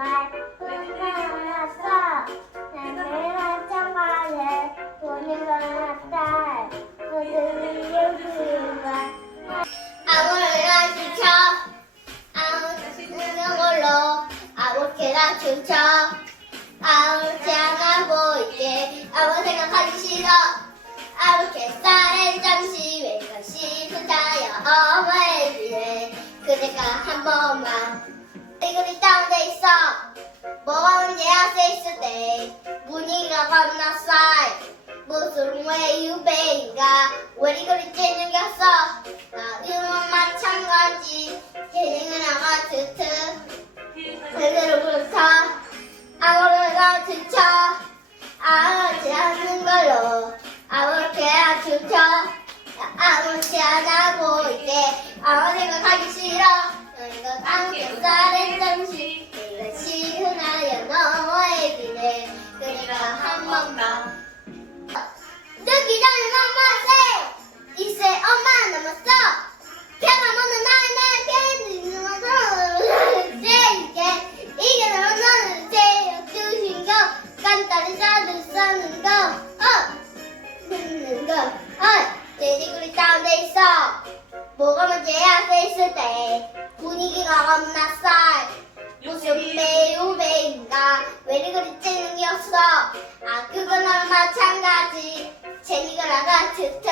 정말 불편했어. 난 매일 한참 말해 보는 건났다 모든 일을 그만. 아무나 지쳐. 아무 쓰는 걸로 아무 개나 춤춰. 아무 생각 보이게 아무 생각하기 싫어. 아무 갯살에 잠시 왠가 싶은 자여 어머의 길에 그대가 한 번만 얼굴이 다운돼 있어. 뭐가 문제야 때 분위기가 겁나 싸이 무슨 왜 유배인가? 왜 이거리 째는겼어? 나 이런 마찬가지. 재능은 아가 트트 그대로부터 아무렇게나 춤춰 아무렇지 않는 걸로 아무렇게나 춤춰 아무렇지 않아 보이게 한 번만 늦기 전에 넘어세 이세 엄마 넘었어. 평화없는 나의 내 편이 이게 이게 너는 제 주신거. 간단히 자주 쓰는 거어 듣는 거어 돼지구리 다운돼 있어. 뭐가 문제야 돼? 있을 때 분위기가 겁나 쌀. 무슨 매우 매인가? 왜 그리 째는 게 없어 아 그거나 마찬가지. 재미가 나가 트트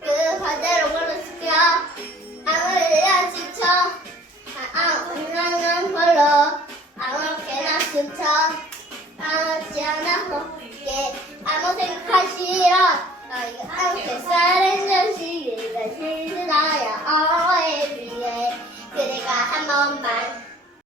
그 과대로 걸어쓰켜 아무래도 지쳐. 아 원하는 걸로 아무렇게나 춤춰 아무렇지 않아. 보게 아무 생각하기 싫어 너희가 아무렇게